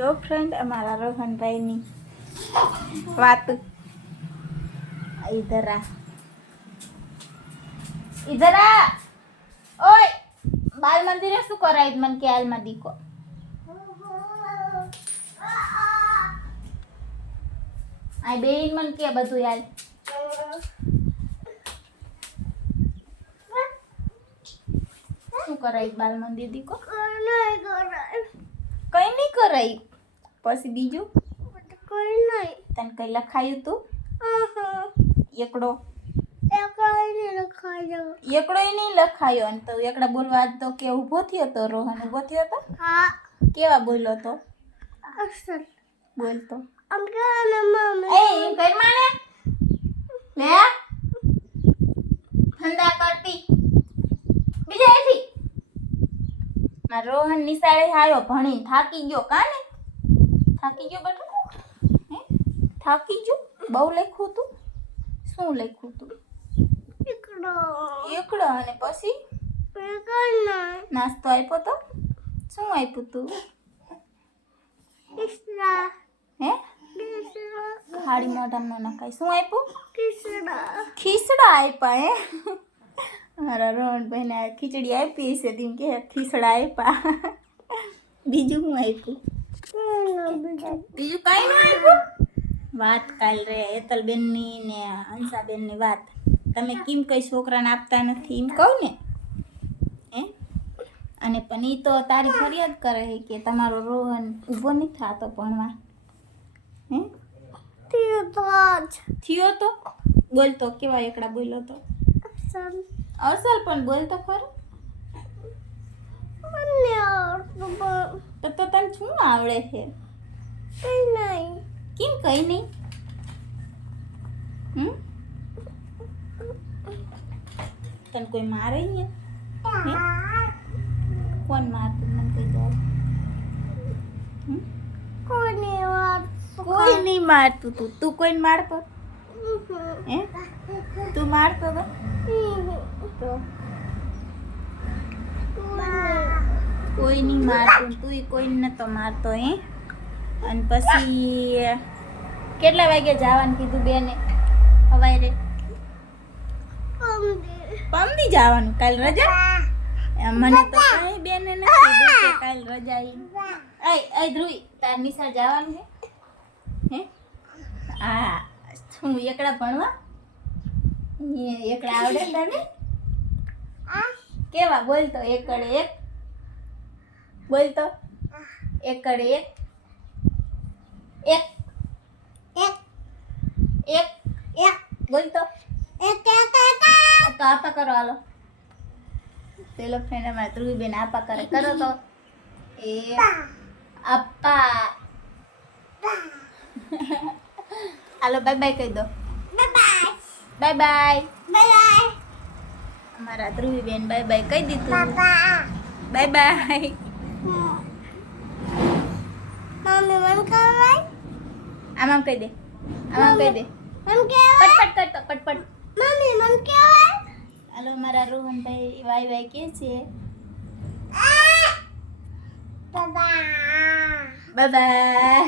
જો ફ્રેન્ડ અમારા રોહનભાઈની વાત इधर आ ओए बाल मंदिर शू कराय मन के आल में दीको आई बेन मन के बधु यार शू कराय बाल मंदिर दीको कई नहीं कराय पछी बीजू कोई नहीं तने कई लखायु तू एकड़ो एकड़ो ही नहीं लखायो अन तो एकड़ा बोलवा तो के ऊभो थयो तो रोहन ऊभो थयो तो हां केवा बोलो तो असल बोल तो हम के मम्मी ए कर माने ले ठंडा करती बीजा एथी मार रोहन निसाळे आयो भणी थाकी गयो काने थाकी गयो बेटा हे थाकी गयो बहु लख्યું તું શું લખ્યું તું એકડો અને પછી નાસ્તો આપ્યો તો શું આપ્યું તું હે ખાડી મોઢામાં ન નખાય શું આપ્યું ખીસડા આપ્યા હે મારા રોહનભાઈને ખીચડી આપી છે તેમ કે ખીસડા આપ્યા બીજું શું આપ્યું બીજું કાંઈ ન આપ્યું વાત કાલ રે હેતલબેનની ને હંસાબેનની વાત તમે કેમ કઈ છોકરાને આપતા નથી એમ કહું ને હે અને પણ એ તો તારી ફરિયાદ કરે છે કે તમારો રોહન ઊભો નથી થતો ભણવા હે થયો તો બોલતો કેવા એકડા બોલો તો અસલ પણ બોલતો ખરો તો તને શું આવડે છે કઈ નહીં કેમ કઈ નહીં તને કોઈ મારે અહીંયા કોણ મારતું મને કહી દો કોઈ નહીં મારતું તું કોઈને મારતો હે તું મારતો તો કોઈ નહીં મારતું તું કોઈને નતો મારતો હે અને પછી કેટલા વાગે જવાનું કીધું બેને હવારે પમદી જવાનું કાલ રજા મને તો કઈ બેને નથી કીધું કે કાલ રજા એ ધ્રુવી તાર નિશાળ જવાનું છે હે હા હું એકડા ભણવા એકડા આવડે તને કેવા બોલતો એકડે એક બોલતો એકડે એક एक एक एक एक बोल तो एक तो आपा करो आलो पेलो फ्रेंड हमारे ध्रुवी बेन आपा करे करो तो ए आपा आलो बाय बाय कह दो bye bye bye bye bye हमारा ध्रुवी बेन बाय बाय कह दी तू बाय बाय मम्मी मन कर आम कह दे आम कह दे पटपट कर तो पटपट मम्मी मन क्या हेलो हमारा रोहन भाई वाई वाई कैसे बाय बाय